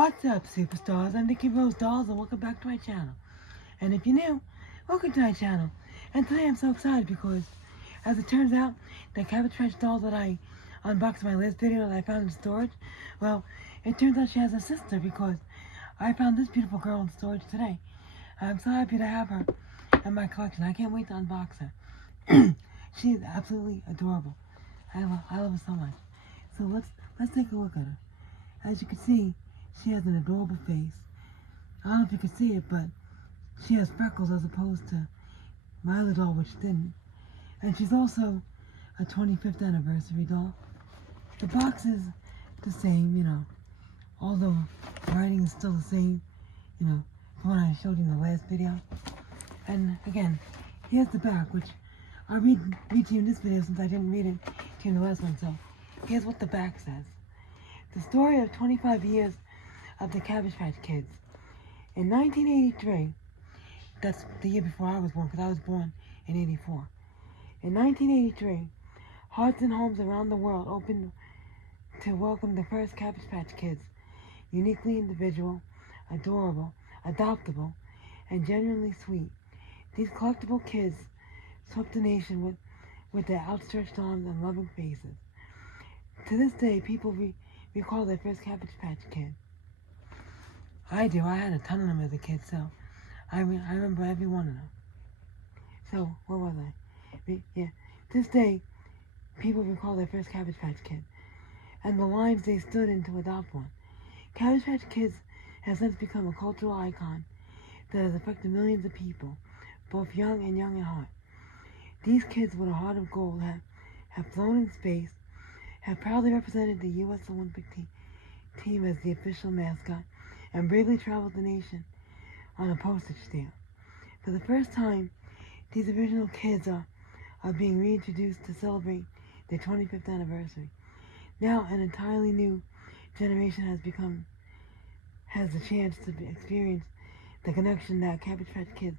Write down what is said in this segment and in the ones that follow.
What's up, superstars? I'm Nikki Rose Dolls, and welcome back to my channel. And if you're new, welcome to my channel. And today I'm so excited because, as it turns out, the Cabbage Patch doll that I unboxed in my last video that I found in storage, well, it turns out she has a sister because I found this beautiful girl in storage today. I'm so happy to have her in my collection. I can't wait to unbox her. She is absolutely adorable. I love her so much. So let's take a look at her. As you can see, she has an adorable face. I don't know if you can see it, but she has freckles as opposed to my other doll, which didn't. And she's also a 25th anniversary doll. The box is the same, although the writing is still the same, from what I showed you in the last video. And again, here's the back, which I'll read to you in this video since I didn't read it to you in the last one. So here's what the back says. The story of 25 years of the Cabbage Patch Kids. In 1983, that's the year before I was born, because I was born in 84. In 1983, hearts and homes around the world opened to welcome the first Cabbage Patch Kids, uniquely individual, adorable, adoptable, and genuinely sweet. These collectible kids swept the nation with their outstretched arms and loving faces. To this day, people recall their first Cabbage Patch Kid. I do. I had a ton of them as a kid, so I remember every one of them. So, where was I? Yeah. This day, people recall their first Cabbage Patch Kid and the lines they stood in to adopt one. Cabbage Patch Kids has since become a cultural icon that has affected millions of people, both young at heart. These kids with a heart of gold have flown in space, have proudly represented the U.S. Olympic team as the official mascot, and bravely traveled the nation on a postage stamp. For the first time, these original kids are being reintroduced to celebrate their 25th anniversary. Now an entirely new generation has the chance to experience the connection that Cabbage Patch Kids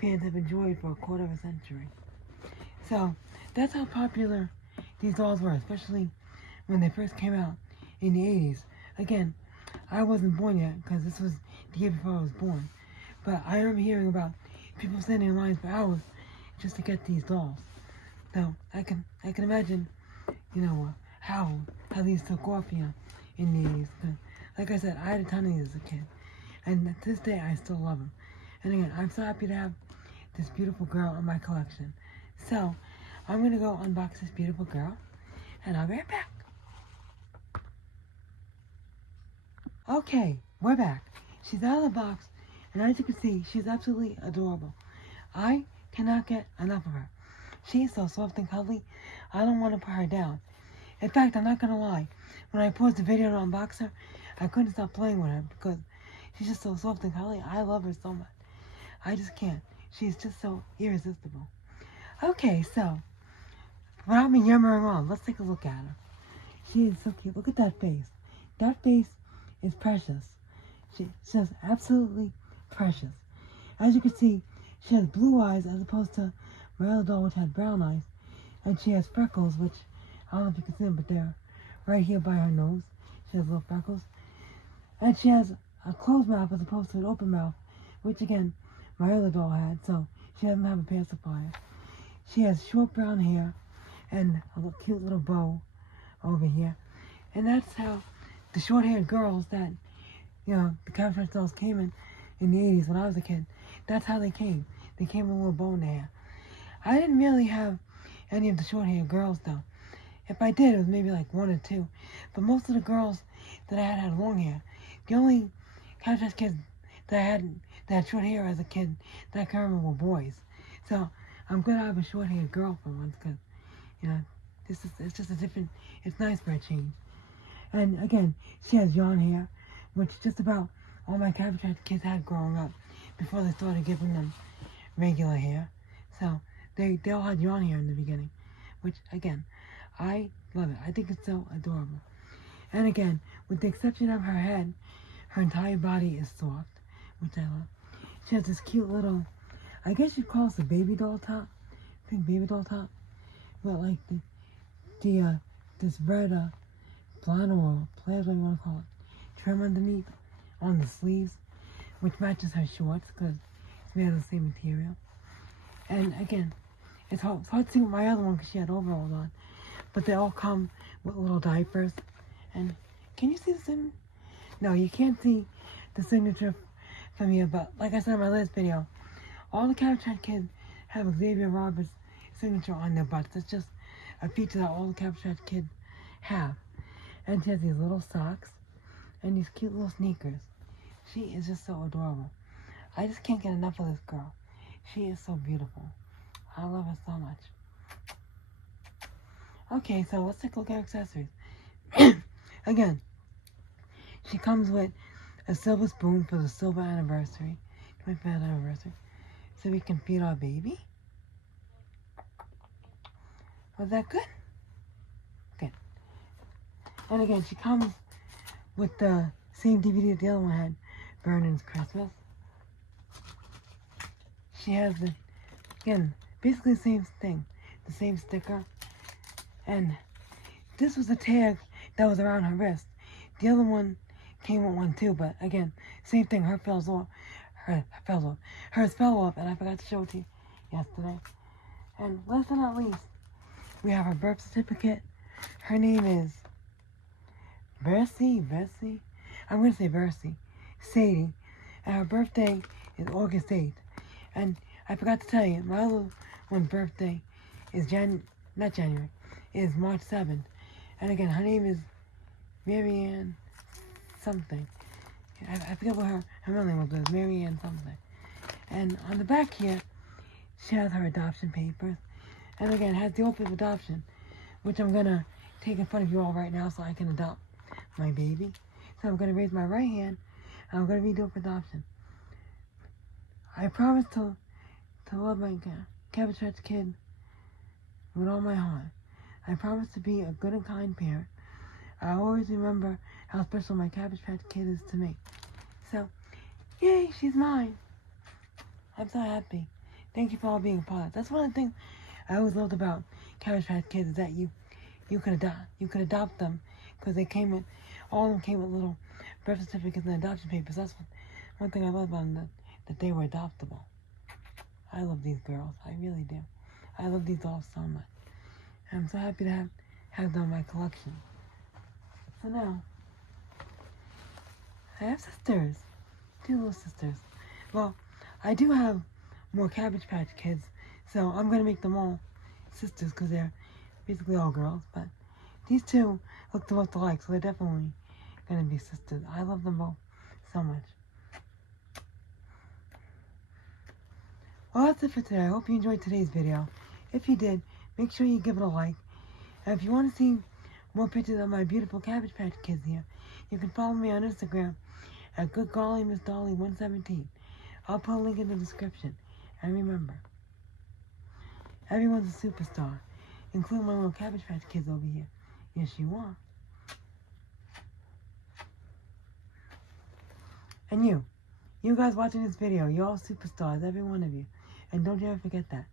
fans have enjoyed for a quarter of a century. So that's how popular these dolls were, especially when they first came out in the 80s. Again, I wasn't born yet because this was the year before I was born. But I remember hearing about people standing in lines for hours just to get these dolls. So I can imagine, how these took off, in the 80s. Like I said, I had a ton of these as a kid. And to this day, I still love them. And again, I'm so happy to have this beautiful girl in my collection. So, I'm going to go unbox this beautiful girl, and I'll be right back. Okay, we're back. She's out of the box, and as you can see, she's absolutely adorable. I cannot get enough of her. She's so soft and cuddly, I don't want to put her down. In fact, I'm not going to lie. When I paused the video to unbox her, I couldn't stop playing with her because she's just so soft and cuddly. I love her so much. I just can't. She's just so irresistible. Okay, so, without me yammering on, let's take a look at her. She is so cute. Look at that face. That face is precious. She's just absolutely precious. As you can see, she has blue eyes as opposed to my other doll, which had brown eyes. And she has freckles, which, I don't know if you can see them, but they're right here by her nose. She has little freckles. And she has a closed mouth as opposed to an open mouth, which again, my other doll had, so she doesn't have a pacifier. She has short brown hair and a cute little bow over here. And that's how the short-haired girls that, the Cabbage Patch dolls came in the 80s when I was a kid. That's how they came. They came with a little bow in their hair. I didn't really have any of the short-haired girls, though. If I did, it was maybe like one or two. But most of the girls that I had long hair. The only Cabbage Patch kids that had short hair as a kid that I can remember were boys. So I'm glad I have a short-haired girl for once, because, it's just a different, it's nice for a change. And again, she has yarn hair, which just about all my Cabbage Patch kids had growing up before they started giving them regular hair. So they all had yarn hair in the beginning, which again, I love it. I think it's so adorable. And again, with the exception of her head, her entire body is soft, which I love. She has this cute little, I guess you'd call this a baby doll top. I think baby doll top. But like this red flannel or plaid, what you want to call it. trim underneath on the sleeves, which matches her shorts because it's made of the same material. And again, it's hard to see with my other one because she had overalls on. But they all come with little diapers. And can you see the signature? No, you can't see the signature from here. But like I said in my last video, all the Cabbage Patch Kids have Xavier Roberts' signature on their butts. It's just a feature that all the Cabbage Patch Kids have. And she has these little socks and these cute little sneakers. She is just so adorable. I just can't get enough of this girl. She is so beautiful. I love her so much. Okay, so let's take a look at accessories. Again, she comes with a silver spoon for the silver anniversary, 25th anniversary, so we can feed our baby. Was that good? Good. And again, she comes with the same DVD that the other one had, Vernon's Christmas. She has the, again, basically the same thing, the same sticker. And this was the tag that was around her wrist. The other one came with one too, but again, same thing. Hers fell off, and I forgot to show it to you yesterday. And last but not least, we have her birth certificate. Her name is Versi. I'm gonna say Versi. Sadie, and her birthday is August 8th. And I forgot to tell you, my other one's birthday is not January, is March 7th. And again, her name is Marianne something. I forget what her real name was, but it's Marianne something. And on the back here, she has her adoption papers. And again, has the oath of adoption, which I'm gonna take in front of you all right now so I can adopt my baby. So I'm gonna raise my right hand, and I'm gonna be doing adoption. I promise to love my Cabbage Patch Kid with all my heart. I promise to be a good and kind parent. I always remember how special my Cabbage Patch Kid is to me. So, yay, she's mine. I'm so happy. Thank you for all being a part. That's one of the things I always loved about Cabbage Patch Kids is that you could adopt them because all of them came with little birth certificates and adoption papers. That's one thing I love about them, that they were adoptable. I love these girls. I really do. I love these dolls so much. I'm so happy to have them in my collection. So now, I have sisters. 2 little sisters. Well, I do have more Cabbage Patch Kids, so I'm going to make them all sisters because they're basically all girls. But these 2 look the most alike, so they're definitely going to be sisters. I love them both so much. Well, that's it for today. I hope you enjoyed today's video. If you did, make sure you give it a like. And if you want to see more pictures of my beautiful Cabbage Patch Kids here, you can follow me on Instagram at GoodGollyMissDolly117. I'll put a link in the description. And remember, everyone's a superstar, including my little Cabbage Patch Kids over here. Yes, you are. And you guys watching this video, you're all superstars, every one of you. And don't you ever forget that.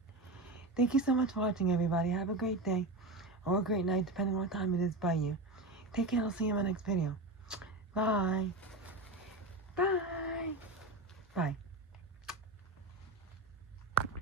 Thank you so much for watching, everybody. Have a great day or a great night, depending on what time it is by you. Take care. I'll see you in my next video. Bye. Bye. Bye.